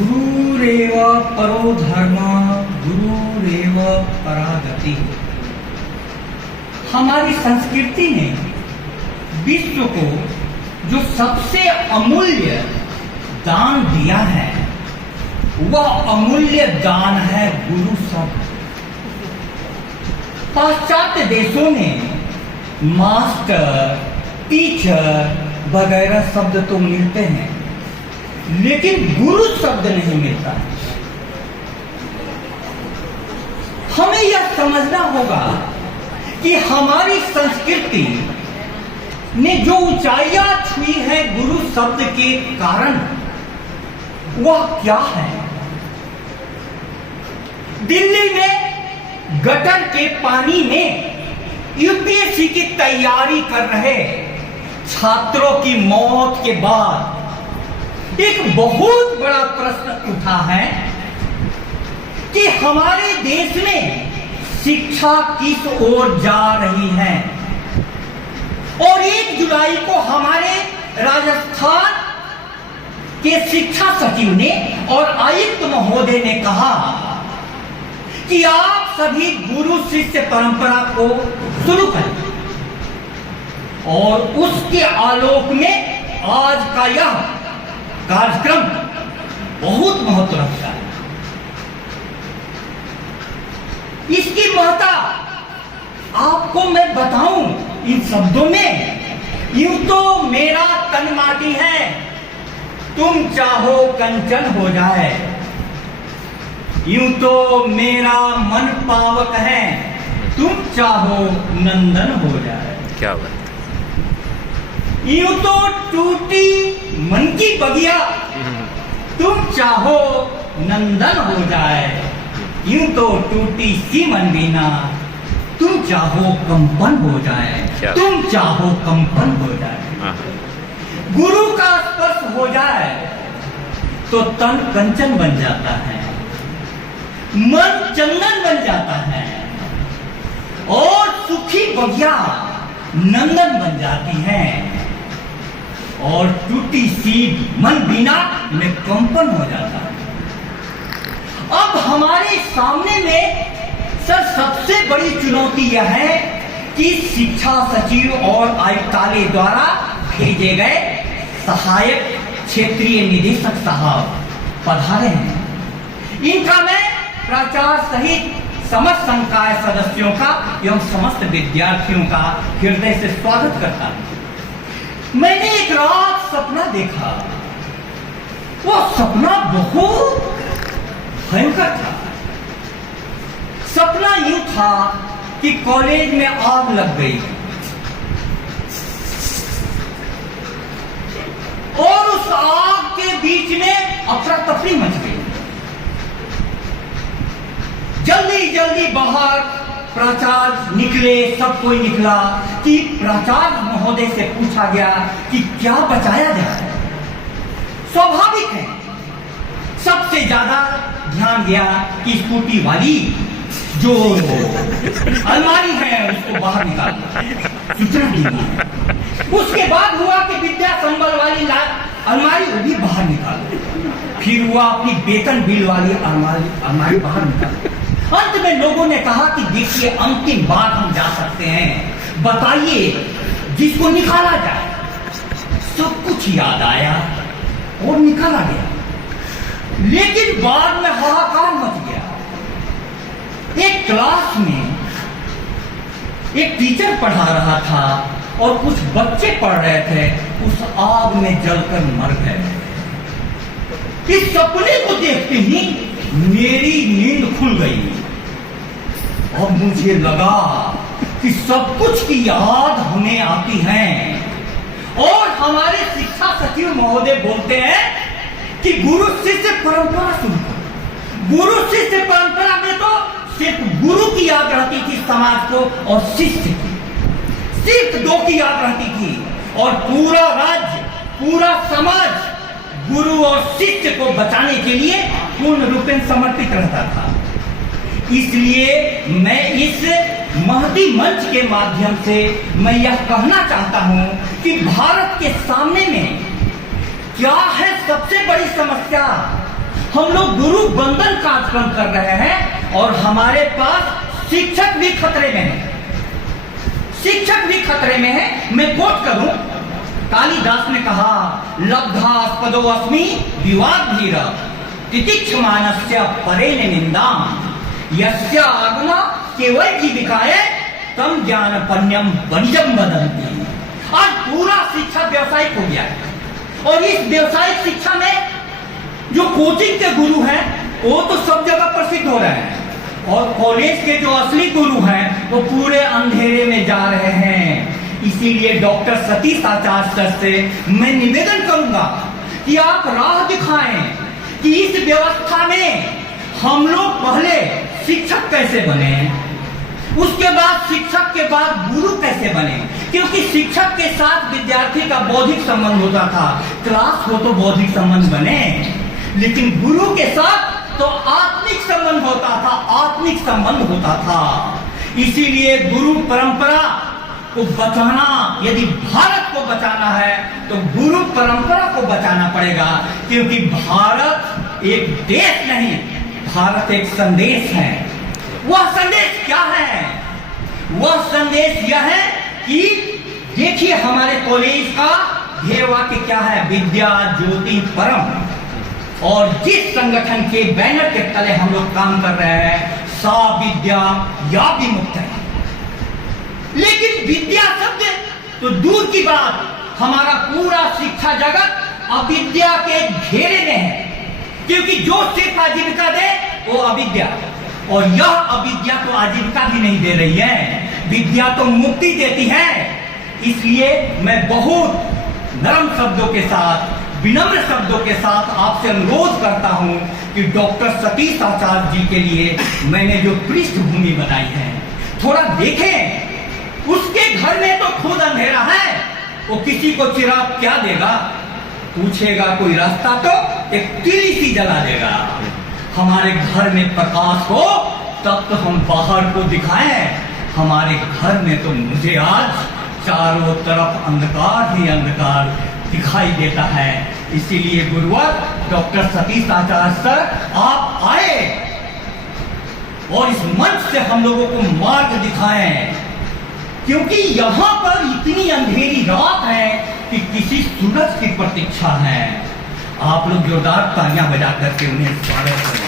गुरुरेव परो धर्म, गुरुरेव परा गति। हमारी संस्कृति ने विश्व को जो सबसे अमूल्य दान दिया है, वह अमूल्य दान है गुरु शब्द। पाश्चात्य देशों में मास्टर, टीचर वगैरह शब्द तो मिलते हैं, लेकिन गुरु शब्द नहीं मिलता है। हमें यह समझना होगा कि हमारी संस्कृति ने जो ऊंचाइयां छुई है गुरु शब्द के कारण, वह क्या है। दिल्ली में गटर के पानी में यूपीएससी की तैयारी कर रहे छात्रों की मौत के बाद एक बहुत बड़ा प्रश्न उठा है कि हमारे देश में शिक्षा किस ओर जा रही है। और 1 जुलाई को हमारे राजस्थान के शिक्षा सचिव ने और आयुक्त महोदय ने कहा कि आप सभी गुरु शिष्य परंपरा को शुरू करें। और उसके आलोक में आज का यह कार्यक्रम बहुत महत्व रखता है। इसकी महत्ता आपको मैं बताऊं इन शब्दों में, यूं तो मेरा तन माटी है, तुम चाहो कंचन हो जाए। यूं तो मेरा मन पावक है, तुम चाहो नंदन हो जाए। क्या बात। यूं तो टूटी मन की बगिया, तुम चाहो नंदन हो जाए। यूं तो टूटी सी मन बीना, तुम चाहो कंपन हो जाए। तुम चाहो कंपन हो जाए। गुरु का स्पर्श हो जाए तो तन कंचन बन जाता है, मन चंदन बन जाता है, और सुखी बगिया नंदन बन जाती है, और टूटी सी मन बीना में कंपन हो जाता है। अब हमारे सामने में सर सबसे बड़ी चुनौती यह है कि शिक्षा सचिव और आयुक्तालय द्वारा भेजे गए सहायक क्षेत्रीय निदेशक साहब पधारे हैं। इनका मैं प्राचार्य सहित समस्त संकाय सदस्यों का एवं समस्त विद्यार्थियों का हृदय से स्वागत करता हूं। मैंने एक रात सपना देखा। वो सपना बहुत भयंकर था। सपना यूं था कि कॉलेज में आग लग गई और उस आग के बीच में अफरा तफरी मच गई। जल्दी जल्दी बाहर प्राचार्य निकले, सब कोई निकला कि प्राचार्य महोदय से पूछा गया कि क्या बचाया जाए। स्वाभाविक है, सबसे ज्यादा ध्यान गया कि स्कूटी वाली जो अलमारी है उसको बाहर निकाल सूचना दी। उसके बाद हुआ कि विद्या संबल वाली अलमारी वो भी बाहर निकाल। फिर हुआ अपनी वेतन बिल वाली अलमारी बाहर निकाल। अंत में लोगों ने कहा कि देखिए अंतिम बार हम जा सकते हैं, बताइए जिसको निकाला जाए। सब कुछ याद आया और निकाला गया, लेकिन बाद में हाहाकार मच गया। एक क्लास में एक टीचर पढ़ा रहा था और कुछ बच्चे पढ़ रहे थे, उस आग में जलकर मर गए। इस सपने को देखते ही मेरी नींद खुल गई और मुझे लगा कि सब कुछ की याद हमें आती है। और हमारे शिक्षा सचिव महोदय बोलते हैं कि गुरु शिष्य परंपरा शुरू करो। गुरु शिष्य परंपरा में तो सिर्फ गुरु की याद रहती थी समाज को, और शिष्य की सिर्फ 2 की याद रहती थी, और पूरा राज्य, पूरा समाज गुरु और शिष्य को बचाने के लिए पूर्ण रूप में समर्पित रहता था। इसलिए मैं इस महती मंच के माध्यम से मैं यह कहना चाहता हूं कि भारत के सामने में क्या है सबसे बड़ी समस्या। हम लोग गुरु बंधन कार्यक्रम कर रहे हैं और हमारे पास शिक्षक भी खतरे में है। शिक्षक भी खतरे में है। मैं कोट करूं, कालिदास ने कहा, लब्धास्पदो अस्मि विवाद धीर तितिक्षमानस्य परेण निंदाम यस्य आगमा केवल जीविकाय तम ज्ञान पन्यम वनिजम बदंती। आज पूरा शिक्षा व्यवसायिक हो गया है और इस व्यवसायिक शिक्षा में जो कोचिंग के गुरु हैं वो तो सब जगह प्रसिद्ध हो रहे हैं और कॉलेज के जो असली गुरु हैं वो पूरे अंधेरे में जा रहे हैं। इसीलिए डॉक्टर सतीश आचार्य सर से मैं निवेदन करूंगा कि आप राह दिखाएं कि इस व्यवस्था में हम लोग पहले शिक्षक कैसे बने, उसके बाद शिक्षक के बाद गुरु कैसे बने। क्योंकि शिक्षक के साथ विद्यार्थी का बौद्धिक संबंध होता था, क्लास हो तो बौद्धिक संबंध बने, लेकिन गुरु के साथ तो आत्मिक संबंध होता था, आत्मिक संबंध होता था। इसीलिए गुरु परंपरा को बचाना, यदि भारत को बचाना है तो गुरु परंपरा को बचाना पड़ेगा। क्योंकि भारत एक देश नहीं, भारत एक संदेश है। वह संदेश क्या है? वह संदेश यह है कि देखिए हमारे कॉलेज का ध्येय वाक्य क्या है, विद्या ज्योति परम। और जिस संगठन के बैनर के तले हम लोग काम कर रहे हैं, सा विद्या या विमुक्त है। लेकिन विद्या शब्द तो दूर की बात, हमारा पूरा शिक्षा जगत अविद्या के घेरे में है। क्योंकि जो सिर्फ आजीविका दे वो अविद्या, और यह अविद्या तो आजीविका भी नहीं दे रही है, विद्या तो मुक्ति देती है। इसलिए मैं बहुत नरम शब्दों के साथ, विनम्र शब्दों के साथ आपसे अनुरोध करता हूं कि डॉक्टर सतीश आचार्य जी के लिए मैंने जो पृष्ठभूमि बनाई है थोड़ा देखें। उसके घर में तो खुद अंधेरा है, वो किसी को चिराग क्या देगा, पूछेगा कोई रास्ता तो एक तीली सी जला देगा। हमारे घर में प्रकाश हो तब तो हम बाहर को दिखाएं। हमारे घर में तो मुझे आज चारों तरफ अंधकार ही अंधकार दिखाई देता है। इसीलिए गुरुवर डॉक्टर सतीश आचार्य सर आप आए और इस मंच से हम लोगों को मार्ग दिखाएं। क्योंकि यहां पर इतनी अंधेरी रात है कि किसी सूरज की प्रतीक्षा है। आप लोग जोरदार तालियां बजा करके उन्हें स्वागत करें।